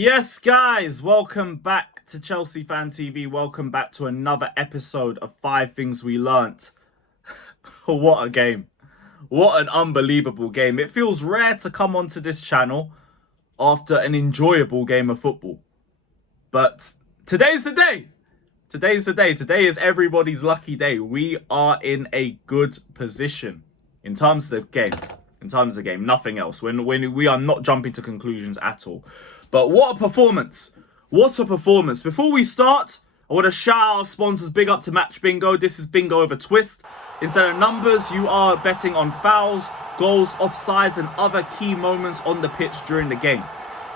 Yes, guys, welcome back to Chelsea Fan TV. Welcome back to another episode of 5 Things We Learnt. What a game. What an unbelievable game. It feels rare to come onto this channel after an enjoyable game of football. But today's the day. Today's the day. Today is everybody's lucky day. We are in a good position in terms of the game. In terms of the game, nothing else. When we are not jumping to conclusions at all. But what a performance. What a performance. Before we start, I want to shout out our sponsors. Big up to Match Bingo. This is bingo over twist. Instead of numbers, you are betting on fouls, goals, offsides, and other key moments on the pitch during the game.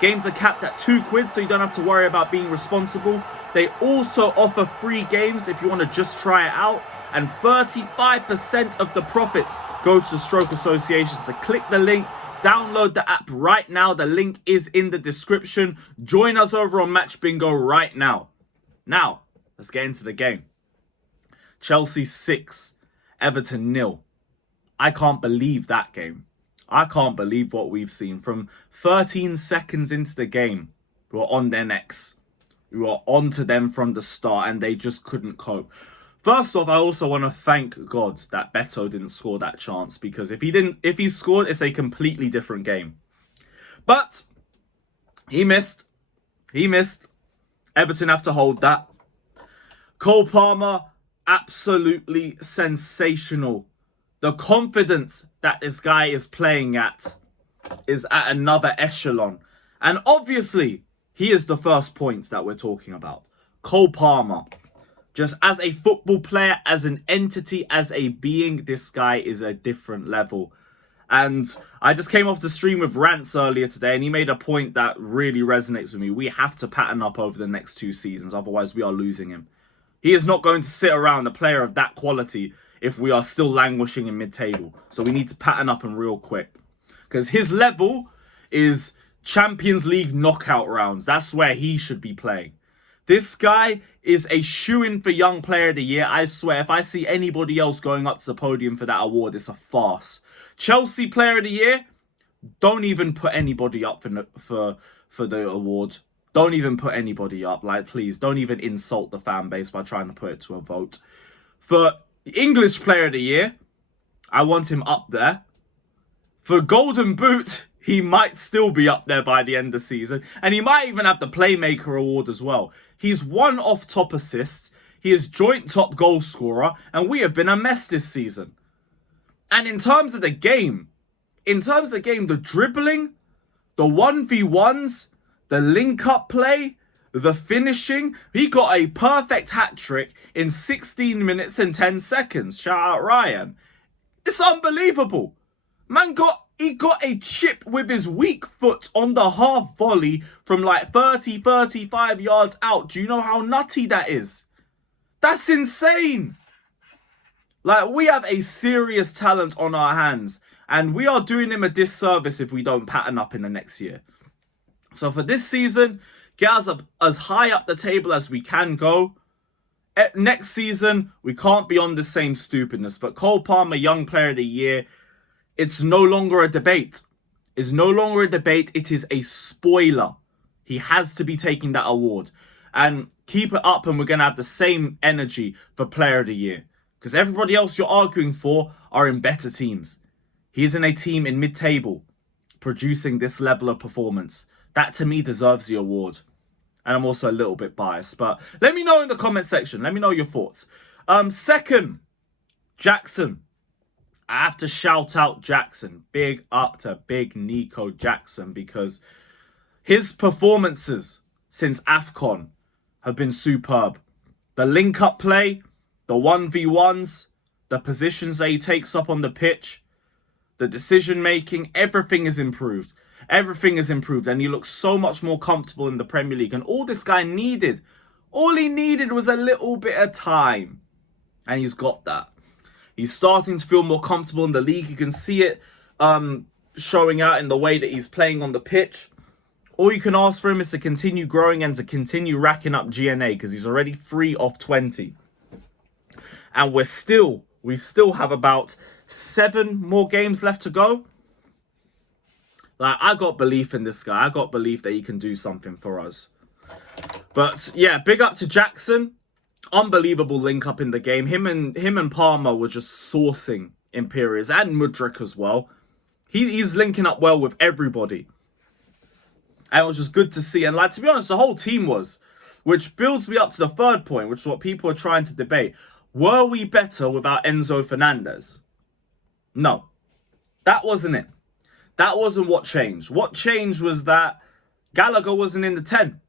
Games are capped at £2, so you don't have to worry about being responsible. They also offer free games if you want to just try it out. And 35% of the profits go to the Stroke Association. So click the link. Download the app right now. The link is in the description. Join us over on Match Bingo right now. Now, let's get into the game. Chelsea 6, Everton 0. I can't believe that game. I can't believe what we've seen. From 13 seconds into the game, we were on their necks. We were on to them from the start and they just couldn't cope. First off, I also want to thank God that Beto didn't score that chance, because if he scored, it's a completely different game. But he missed. He missed. Everton have to hold that. Cole Palmer, absolutely sensational. The confidence that this guy is playing at is at another echelon. And obviously, he is the first point that we're talking about. Cole Palmer. Just as a football player, as an entity, as a being, this guy is a different level. And I just came off the stream with Rants earlier today, and he made a point that really resonates with me. We have to pattern up over the next 2 seasons, otherwise we are losing him. He is not going to sit around, a player of that quality, if we are still languishing in mid-table. So we need to pattern up and real quick. Because his level is Champions League knockout rounds. That's where he should be playing. This guy is a shoo-in for Young Player of the Year. I swear, if I see anybody else going up to the podium for that award, it's a farce. Chelsea Player of the Year, don't even put anybody up for the award. Don't even put anybody up. Like, please, don't even insult the fan base by trying to put it to a vote. For English Player of the Year, I want him up there. For Golden Boot, he might still be up there by the end of the season. And he might even have the Playmaker award as well. He's one off top assists. He is joint top goal scorer. And we have been a mess this season. And in terms of the game, the dribbling, the 1v1s, the link-up play, the finishing, he got a perfect hat-trick in 16 minutes and 10 seconds. Shout out Ryan. It's unbelievable. He got a chip with his weak foot on the half volley from like 35 yards out. Do you know how nutty that is? That's insane. Like, we have a serious talent on our hands, and we are doing him a disservice if we don't pattern up in the next year. So for this season, get us up as high up the table as we can go. Next season, we can't be on the same stupidness. But Cole Palmer, Young Player of the Year, it's no longer a debate. It's no longer a debate. It is a spoiler. He has to be taking that award. And keep it up and we're going to have the same energy for Player of the Year. Because everybody else you're arguing for are in better teams. He's in a team in mid-table producing this level of performance. That to me deserves the award. And I'm also a little bit biased. But let me know in the comment section. Let me know your thoughts. Second, Jackson. I have to shout out Jackson. Big up to big Nico Jackson, because his performances since AFCON have been superb. The link-up play, the 1v1s, the positions that he takes up on the pitch, the decision-making, everything is improved. Everything is improved, and he looks so much more comfortable in the Premier League. And all this guy needed, all he needed was a little bit of time. And he's got that. He's starting to feel more comfortable in the league. You can see it showing out in the way that he's playing on the pitch. All you can ask for him is to continue growing and to continue racking up GNA, because he's already 3 off 20. And we still have about 7 more games left to go. Like, I got belief in this guy. I got belief that he can do something for us. But yeah, big up to Jackson. Unbelievable link up in the game. Him and Palmer were just sourcing Imperials, and Mudryk as well. He's linking up well with everybody. And it was just good to see. And like, to be honest, the whole team was. Which builds me up to the third point, which is what people are trying to debate. Were we better without Enzo Fernandez? No. That wasn't it. That wasn't what changed. What changed was that Gallagher wasn't in the 10.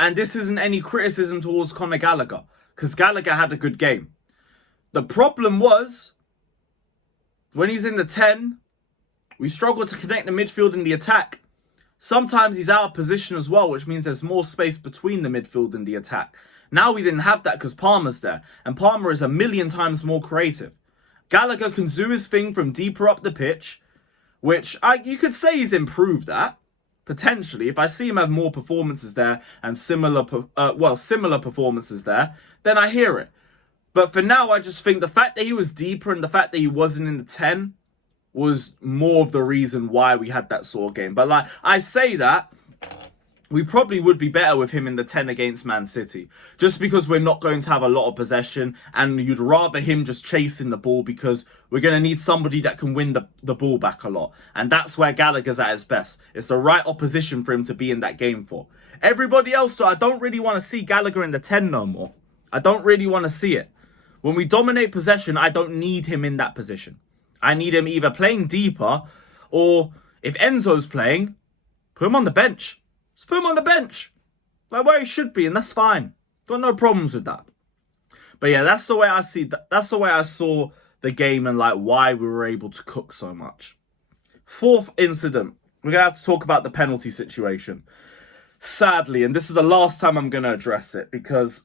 And this isn't any criticism towards Conor Gallagher, because Gallagher had a good game. The problem was, when he's in the 10, we struggle to connect the midfield and the attack. Sometimes he's out of position as well, which means there's more space between the midfield and the attack. Now we didn't have that because Palmer's there, and Palmer is a million times more creative. Gallagher can do his thing from deeper up the pitch, which you could say he's improved at. Potentially, if I see him have more performances there and similar performances there, then I hear it. But for now, I just think the fact that he was deeper and the fact that he wasn't in the 10 was more of the reason why we had that sort of game. But like I say that, we probably would be better with him in the 10 against Man City. Just because we're not going to have a lot of possession, and you'd rather him just chasing the ball because we're going to need somebody that can win the ball back a lot. And that's where Gallagher's at his best. It's the right opposition for him to be in that game for. Everybody else, though, I don't really want to see Gallagher in the 10 no more. I don't really want to see it. When we dominate possession, I don't need him in that position. I need him either playing deeper, or if Enzo's playing, put him on the bench. Just put him on the bench, like where he should be, and that's fine. Got no problems with that. But yeah, that's the way I see that. That's the way I saw the game and like why we were able to cook so much. Fourth incident, we're gonna have to talk about the penalty situation. Sadly, and this is the last time I'm gonna address it because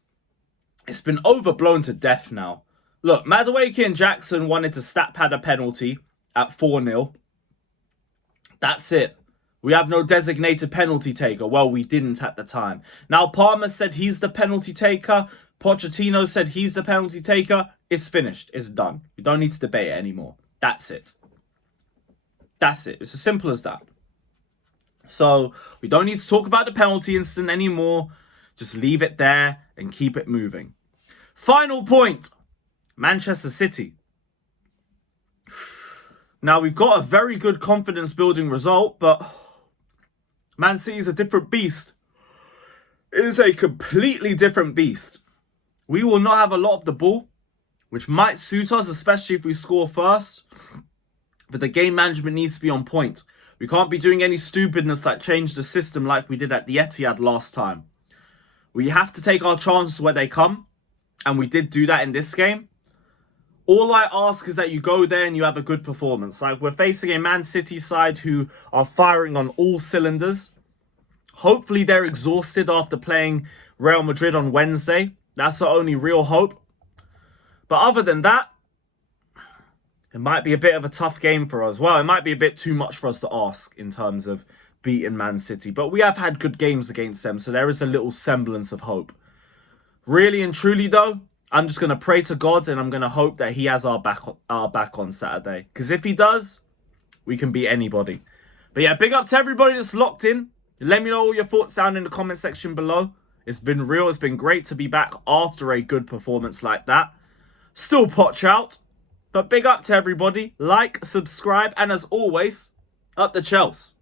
it's been overblown to death now. Look, Madueke and Jackson wanted to stat pad a penalty at 4-0. That's it. We have no designated penalty taker. Well, we didn't at the time. Now, Palmer said he's the penalty taker. Pochettino said he's the penalty taker. It's finished. It's done. We don't need to debate it anymore. That's it. That's it. It's as simple as that. So, we don't need to talk about the penalty incident anymore. Just leave it there and keep it moving. Final point. Manchester City. Now, we've got a very good confidence-building result, but Man City is a different beast. It is a completely different beast. We will not have a lot of the ball, which might suit us, especially if we score first. But the game management needs to be on point. We can't be doing any stupidness like change the system like we did at the Etihad last time. We have to take our chances where they come, and we did do that in this game. All I ask is that you go there and you have a good performance. Like, we're facing a Man City side who are firing on all cylinders. Hopefully they're exhausted after playing Real Madrid on Wednesday. That's the only real hope. But other than that, it might be a bit of a tough game for us. Well, it might be a bit too much for us to ask in terms of beating Man City. But we have had good games against them, so there is a little semblance of hope. Really and truly, though, I'm just going to pray to God and I'm going to hope that he has our back on Saturday. Because if he does, we can beat anybody. But yeah, big up to everybody that's locked in. Let me know all your thoughts down in the comment section below. It's been real. It's been great to be back after a good performance like that. Still potch out. But big up to everybody. Like, subscribe, and as always, up the Chelsea.